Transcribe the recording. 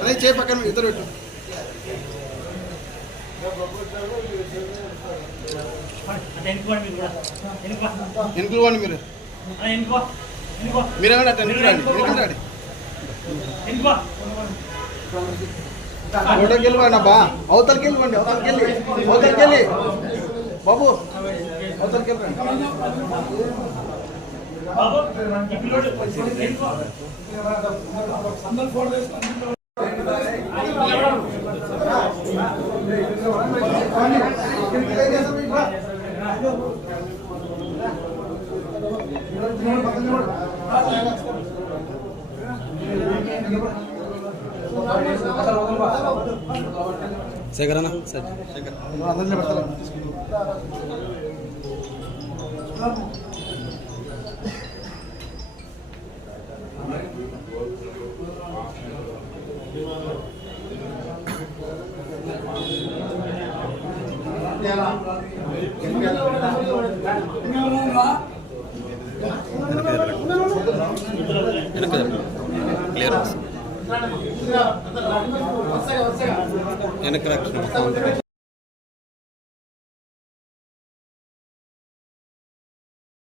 అదే చే పక్కన ఇద్దరు పెట్టు. వెనుకలు మీరు. మీరేమంటే అట్లా వెనుకలు రండి వెనుకలు రండి ఫోటోకి వెళ్ళిపోండి అబ్బా అవతలకి వెళ్ళిపోండి అవతలకి వెళ్ళి అవతలకి వెళ్ళి బాబు అవతలకి వెళ్ళండి శేఖరన్న సార్ అందరినీ పెడతారు వెనక క్లియర్ వెనక